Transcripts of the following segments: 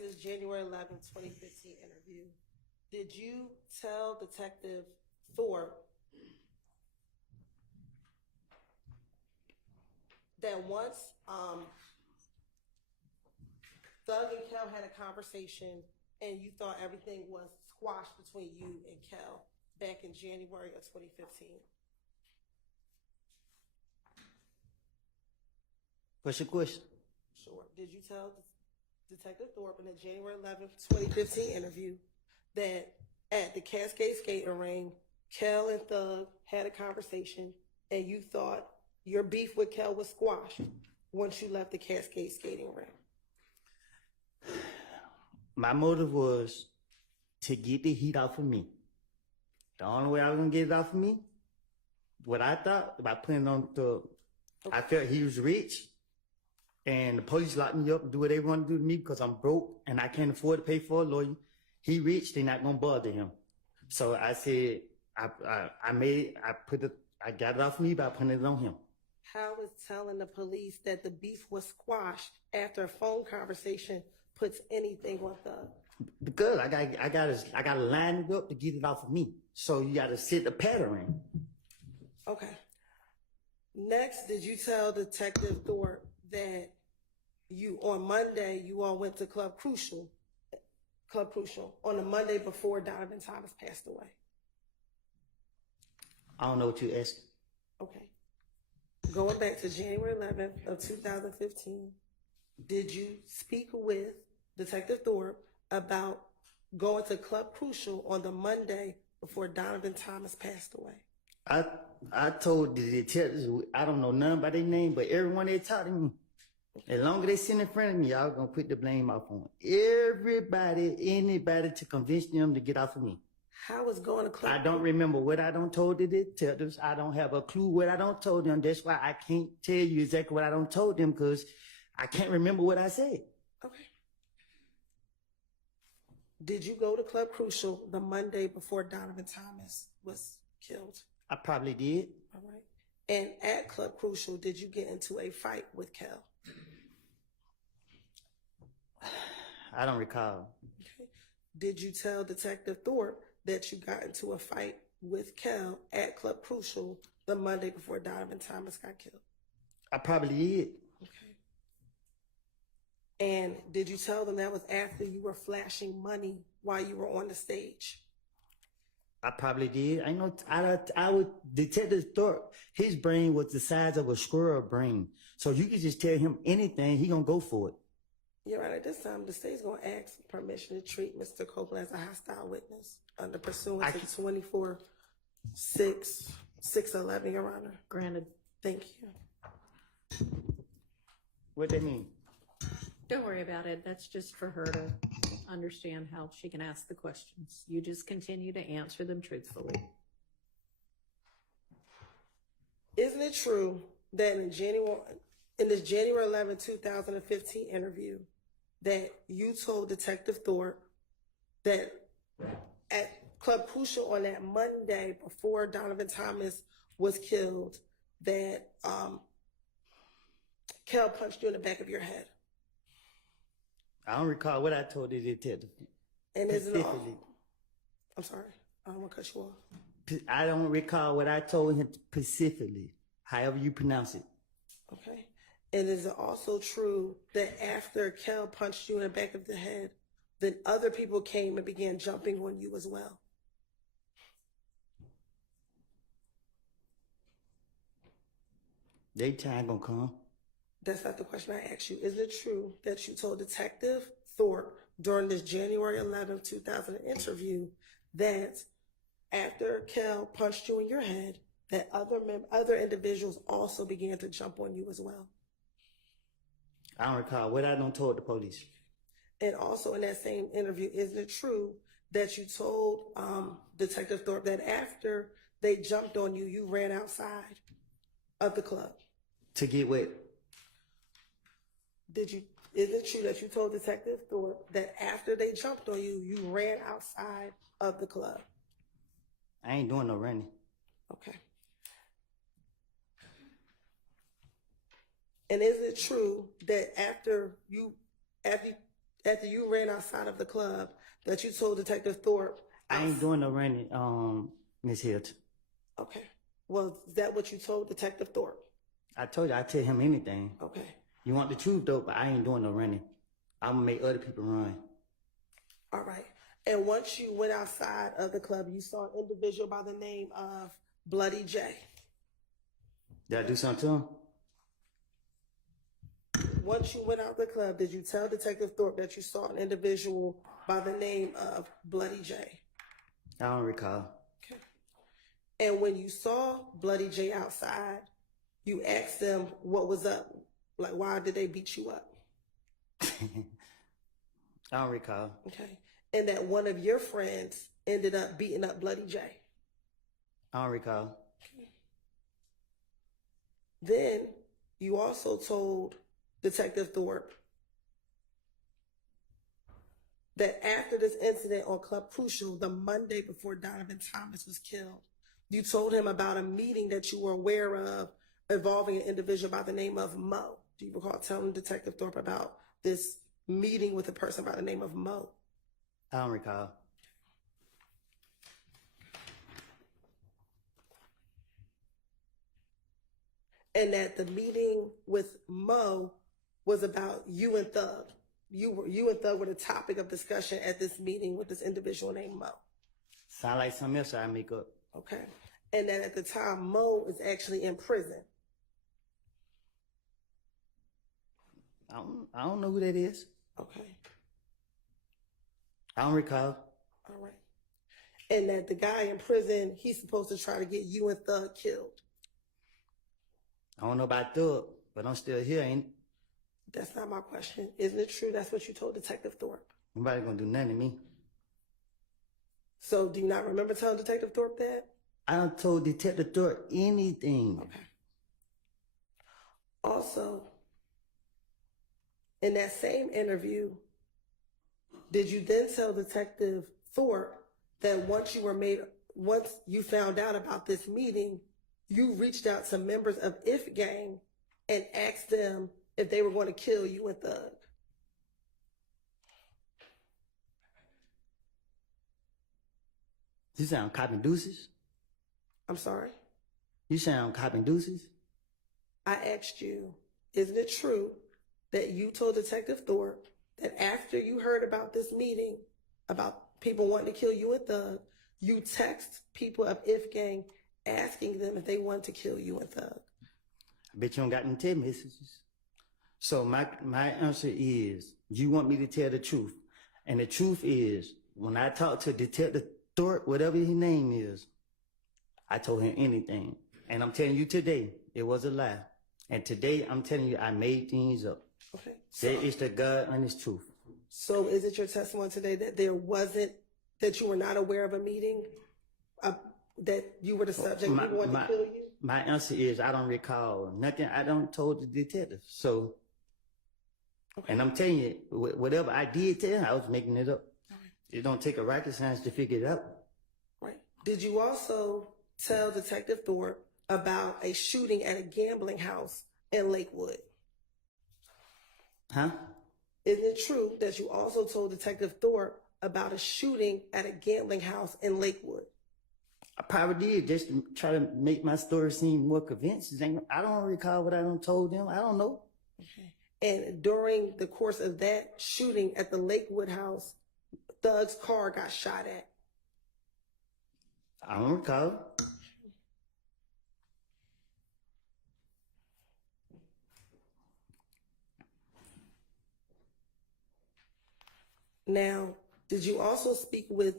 to this January 11th, 2015 interview, did you tell Detective Thorpe that once Thug and Kel had a conversation and you thought everything was squashed between you and Kel back in January of 2015? What's your question? Sure. Did you tell Detective Thorpe in the January 11th, 2015 interview that at the Cascade skating ring, Kel and Thug had a conversation and you thought your beef with Kel was squashed once you left the Cascade skating ring? My motive was to get the heat off of me. The only way I was gonna get it off of me, what I thought, by putting on the, I felt he was rich, and the police locked me up and do what they want to do to me because I'm broke and I can't afford to pay for a lawyer. He rich, they're not gonna bother him. So I said, I got it off of me by putting it on him. How is telling the police that the beef was squashed after a phone conversation puts anything on Thug? Because I gotta line it up to get it off of me. So you gotta set the pattern. Okay. Next, did you tell Detective Thorpe that you, on Monday, you all went to Club Crucial on the Monday before Donovan Thomas passed away? I don't know what you're asking. Okay. Going back to January 11th of 2015, did you speak with Detective Thorpe about going to Club Crucial on the Monday before Donovan Thomas passed away? I told the detectives, I don't know none by their name, but everyone they talked to me, as long as they sit in front of me, I was gonna put the blame off on everybody, anybody to convince them to get off of me. How was going to Club? I don't remember what I don't told the detectives. I don't have a clue what I don't told them. That's why I can't tell you exactly what I don't told them, because I can't remember what I said. Okay. Did you go to Club Crucial the Monday before Donovan Thomas was killed? I probably did. All right. And at Club Crucial, did you get into a fight with Kel? I don't recall. Okay. Did you tell Detective Thorpe that you got into a fight with Kel at Club Crucial the Monday before Donovan Thomas got killed? I probably did. Okay. And did you tell them that was after you were flashing money while you were on the stage? I probably did. I know. I would. Detective Thorpe, his brain was the size of a squirrel brain. So you could just tell him anything, he gonna go for it. You're right. At this time, the state's gonna ask for permission to treat Mr. Copeland as a hostile witness under pursuant to 24-6-611, Your Honor. Granted. Thank you. What that mean? Don't worry about it. That's just for her to understand how she can ask the questions. You just continue to answer them truthfully. Isn't it true that in this January 11, 2015 interview that you told Detective Thorpe that at Club Crucial on that Monday before Donovan Thomas was killed that Kel punched you in the back of your head? I don't recall what I told the detective. And isn't it all? I'm sorry. I don't want to cut you off. I don't recall what I told him specifically, however you pronounce it. Okay. And is it also true that after Kel punched you in the back of the head, then other people came and began jumping on you as well? Their time gonna come. That's not the question I asked you. Is it true that you told Detective Thorpe during this January 11, 2000 interview that after Kel punched you in your head, that other individuals also began to jump on you as well? I don't recall what I done told the police. And also in that same interview, isn't it true that you told Detective Thorpe that after they jumped on you, you ran outside of the club? To get what? Is it true that you told Detective Thorpe that after they jumped on you, you ran outside of the club? I ain't doing no running. Okay. And is it true that after you after you ran outside of the club that you told Detective Thorpe? I ain't doing no running, Miss Hylton. Okay. Well, is that what you told Detective Thorpe? I told you I tell him anything. Okay. You want the truth though, but I ain't doing no running. I'm gonna make other people run. All right. And once you went outside of the club, you saw an individual by the name of Bloody J. Did I do something to him? Once you went out the club, did you tell Detective Thorpe that you saw an individual by the name of Bloody J? I don't recall. Okay. And when you saw Bloody J outside, you asked them what was up. Like, why did they beat you up? I don't recall. Okay. And that one of your friends ended up beating up Bloody J. I don't recall. Then you also told Detective Thorpe that after this incident on Club Crucial, the Monday before Donovan Thomas was killed, you told him about a meeting that you were aware of involving an individual by the name of Mo. Do you recall telling Detective Thorpe about this meeting with a person by the name of Mo? I don't recall. And that the meeting with Mo was about you and Thug. You and Thug were the topic of discussion at this meeting with this individual named Mo. Sound like something else I make up. Okay. And that at the time, Mo is actually in prison. I don't know who that is. Okay. I don't recall. All right. And that the guy in prison, he's supposed to try to get you and Thug killed. I don't know about Thug, but I'm still here, ain't it? That's not my question. Isn't it true that's what you told Detective Thorpe? Nobody gonna do nothing to me. So do you not remember telling Detective Thorpe that? I done told Detective Thorpe anything. Okay. Also, in that same interview, did you then tell Detective Thorpe that once you found out about this meeting, you reached out to members of If Gang and asked them if they were going to kill you and Thug? You sound copping deuces? I'm sorry? You sound copping deuces? I asked you, isn't it true that you told Detective Thorpe that after you heard about this meeting, about people wanting to kill you and Thug, you text people of If Gang asking them if they wanted to kill you and Thug? I bet you don't got them text messages. So my answer is, you want me to tell the truth. And the truth is, when I talked to Detective Thorpe, whatever his name is, I told him anything. And I'm telling you today, it was a lie. And today, I'm telling you, I made things up. Okay. That is the God honest truth. So is it your testimony today that that you were not aware of a meeting, that you were the subject, people wanted to kill you? My answer is, I don't recall nothing. I don't told the detective. So, Okay. and I'm telling you, whatever I did tell him, I was making it up. It don't take a rocket science to figure it out. Right. Did you also tell Detective Thorpe about a shooting at a gambling house in Lakewood? Huh? Isn't it true that you also told Detective Thorpe about a shooting at a gambling house in Lakewood? I probably did, just to try to make my story seem more convincing. I don't recall what I done told them. I don't know. Okay. And during the course of that shooting at the Lakewood house, Thug's car got shot at. I don't recall. Now, did you also speak with,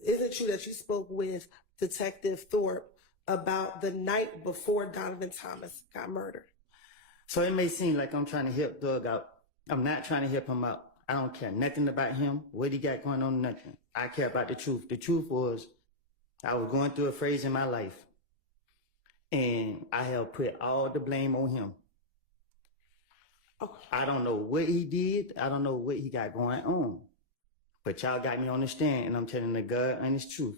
is it true that you spoke with Detective Thorpe about the night before Donovan Thomas got murdered? So it may seem like I'm trying to help Doug out. I'm not trying to help him out. I don't care nothing about him, what he got going on, nothing. I care about the truth. The truth was, I was going through a phase in my life, and I have put all the blame on him. Okay. I don't know what he did. I don't know what he got going on. But y'all got me on the stand, and I'm telling the God honest truth.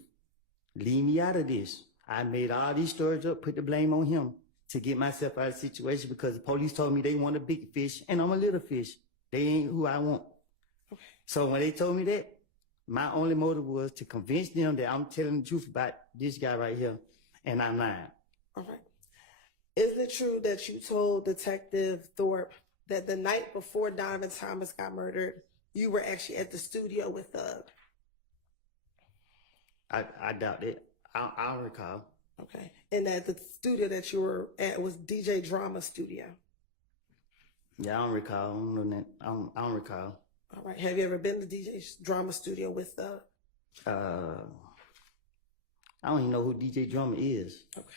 Leave me out of this. I made all these stories up, put the blame on him to get myself out of the situation because the police told me they want a big fish, and I'm a little fish. They ain't who I want. Okay. So when they told me that, my only motive was to convince them that I'm telling the truth about this guy right here, and I'm lying. All right. Is it true that you told Detective Thorpe that the night before Donovan Thomas got murdered, you were actually at the studio with Thug? I doubt it. I don't recall. Okay. And that the studio that you were at was DJ Drama Studio. Yeah, I don't recall. I don't know that. I don't recall. All right. Have you ever been to DJ Drama Studio with Thug? I don't even know who DJ Drummer is. Okay.